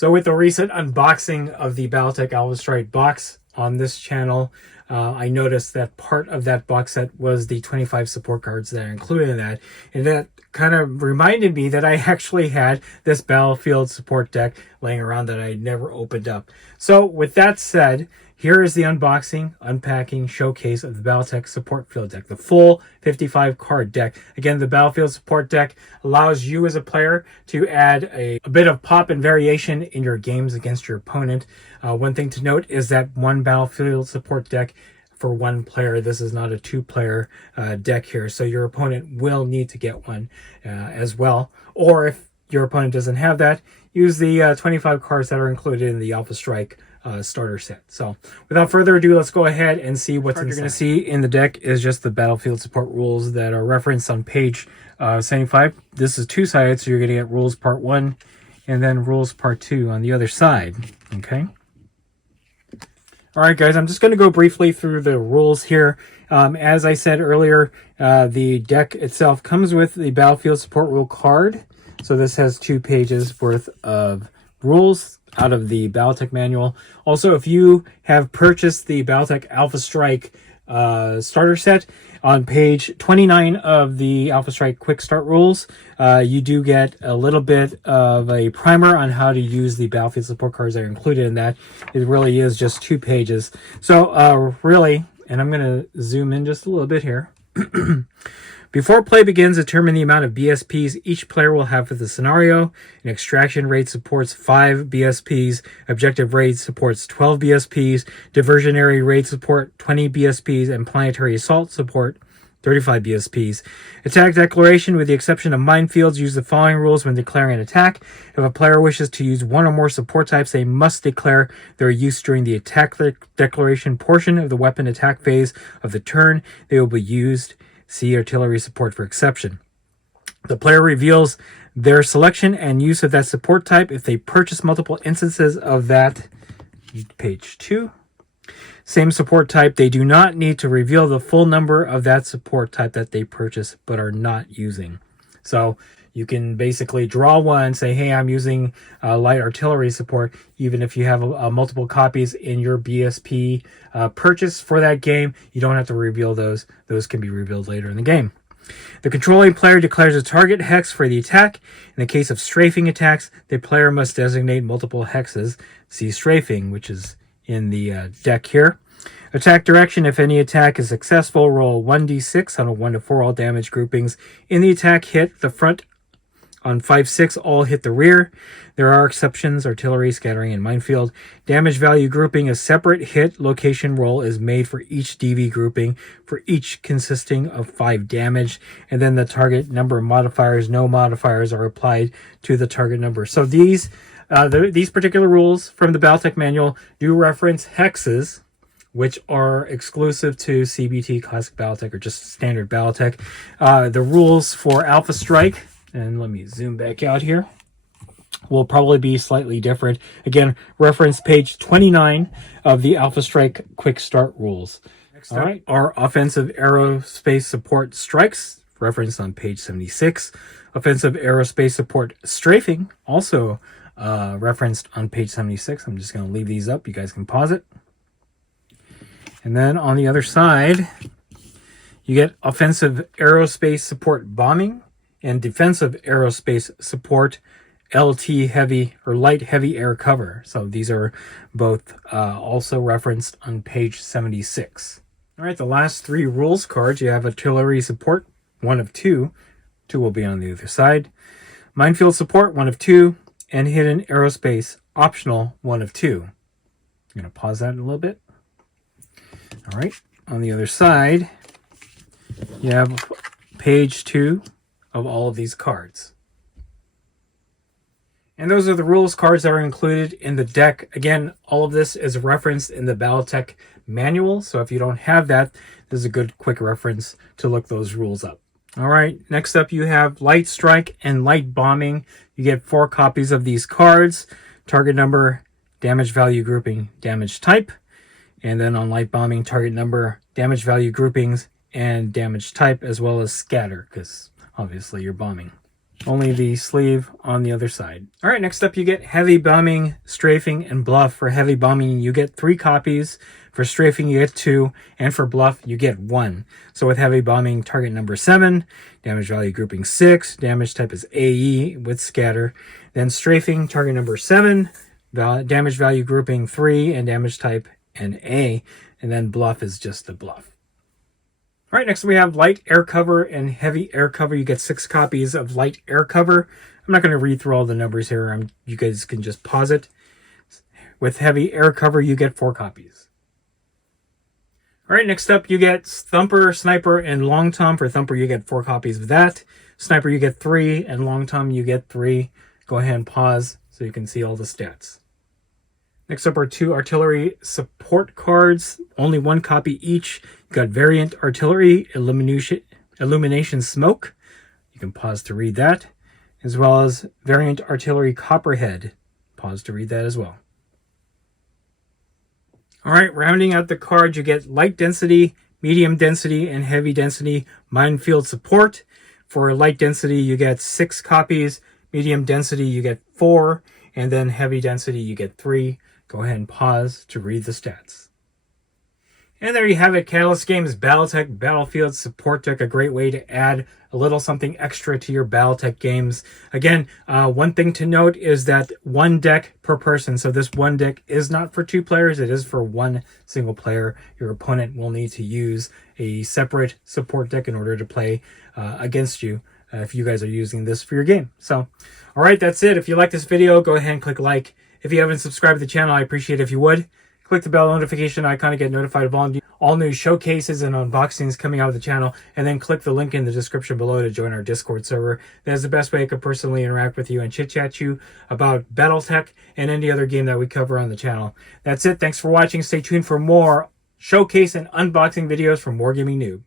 So with the recent unboxing of the Battletech Alpha Strike box on this channel, I noticed that part of that box set was the 25 support cards that are included in that. And that kind of reminded me that I actually had this Battlefield support deck laying around that I never opened up. So with that said, here is the unboxing, unpacking, showcase of the Battletech Support Field Deck, the full 55 card deck. Again, the Battlefield Support Deck allows you as a player to add a bit of pop and variation in your games against your opponent. One thing to note is that one Battlefield Support Deck for one player. This is not a two-player deck here, so your opponent will need to get one as well. Or if your opponent doesn't have that, use the 25 cards that are included in the Alpha Strike starter set. So without further ado, let's go ahead and see what you're going to see in the deck is just the Battlefield support rules that are referenced on page 75. This is two-sided, so you're going to get rules part 1 and then rules part 2 on the other side. Okay. All right, guys, I'm just going to go briefly through the rules here. As I said earlier, the deck itself comes with the Battlefield support rule card. So this has 2 pages worth of rules out of the Battletech manual. Also, if you have purchased the Battletech Alpha Strike starter set, on page 29 of the Alpha Strike Quick Start rules, you do get a little bit of a primer on how to use the Battlefield support cards that are included in that. It really is just 2 pages. So really, and I'm going to zoom in just a little bit here. Before play begins, determine the amount of BSPs each player will have for the scenario. An extraction rate supports 5 BSPs. Objective rate supports 12 BSPs. Diversionary rate support 20 BSPs. And planetary assault support 35 BSPs. Attack declaration, with the exception of minefields, use the following rules when declaring an attack. If a player wishes to use one or more support types, they must declare their use during the attack declaration portion of the weapon attack phase of the turn. They will be used. See artillery support for exception. The player reveals their selection and use of that support type if they purchase multiple instances of that. Page 2. Same support type. They do not need to reveal the full number of that support type that they purchase but are not using. So you can basically draw one and say, hey, I'm using light artillery support, even if you have multiple copies in your BSP purchase for that game. You don't have to reveal those. Those can be revealed later in the game. The controlling player declares a target hex for the attack. In the case of strafing attacks, the player must designate multiple hexes. See strafing, which is in the deck here. Attack direction. If any attack is successful, roll 1d6 on a 1 to 4 all damage groupings. In the attack hit, the front on 5-6, all hit the rear. There are exceptions: artillery, scattering, and minefield. Damage value grouping. A separate hit location roll is made for each DV grouping, for each consisting of 5 damage. And then the target number modifiers. No modifiers are applied to the target number. So these particular rules from the Battletech manual do reference hexes, which are exclusive to CBT, Classic Battletech, or just standard Battletech. The rules for Alpha Strike, and let me zoom back out here, will probably be slightly different. Again, reference page 29 of the Alpha Strike Quick Start rules. Next up are offensive aerospace support strikes, referenced on page 76. Offensive aerospace support strafing, also referenced on page 76. I'm just going to leave these up. You guys can pause it. And then on the other side, you get offensive aerospace support bombing and defensive aerospace support LT heavy or light heavy air cover. So these are both also referenced on page 76. All right, the last 3 rules cards, you have artillery support, 1 of 2. 2 will be on the other side. Minefield support, 1 of 2. And hidden aerospace, optional, 1 of 2. I'm going to pause that a little bit. All right, on the other side, you have page 2 of all of these cards. And those are the rules cards that are included in the deck. Again, all of this is referenced in the Battletech manual. So if you don't have that, this is a good quick reference to look those rules up. All right, next up you have light strike and light bombing. You get 4 copies of these cards. Target number, damage value grouping, damage type. And then on light bombing, target number, damage value groupings, and damage type, as well as scatter, because obviously you're bombing. only the sleeve on the other side. All right, next up you get Heavy Bombing, Strafing, and Bluff. For Heavy Bombing, you get 3 copies. For Strafing, you get 2. And for Bluff, you get 1. So with Heavy Bombing, target number 7, damage value grouping 6, damage type is AE with Scatter. Then Strafing, target number 7, damage value grouping 3, and damage type an A. And then Bluff is just the Bluff. All right, next we have Light Air Cover and Heavy Air Cover. You get 6 copies of Light Air Cover. I'm not going to read through all the numbers here. You guys can just pause it. With Heavy Air Cover, you get 4 copies. All right, next up you get Thumper, Sniper, and Long Tom. For Thumper, you get 4 copies of that. Sniper, you get 3, and Long Tom, you get 3. Go ahead and pause so you can see all the stats. Next up are 2 artillery support cards, only 1 copy each. You got Variant Artillery, Illumination Smoke. You can pause to read that. As well as Variant Artillery Copperhead. Pause to read that as well. All right, rounding out the cards, you get Light Density, Medium Density, and Heavy Density Minefield Support. For Light Density, you get 6 copies. Medium Density, you get 4. And then Heavy Density, you get 3. Go ahead and pause to read the stats. And there you have it, Catalyst Games Battletech Battlefield Support Deck, a great way to add a little something extra to your Battletech games. Again, one thing to note is that 1 deck per person. So this 1 deck is not for 2 players. It is for 1 single player. Your opponent will need to use a separate support deck in order to play against you if you guys are using this for your game. So, all right, that's it. If you like this video, go ahead and click like. If you haven't subscribed to the channel, I appreciate it if you would. Click the bell notification icon to get notified of all new showcases and unboxings coming out of the channel. And then click the link in the description below to join our Discord server. That is the best way I could personally interact with you and chit-chat you about Battletech and any other game that we cover on the channel. That's it. Thanks for watching. Stay tuned for more showcase and unboxing videos from Wargaming Noob.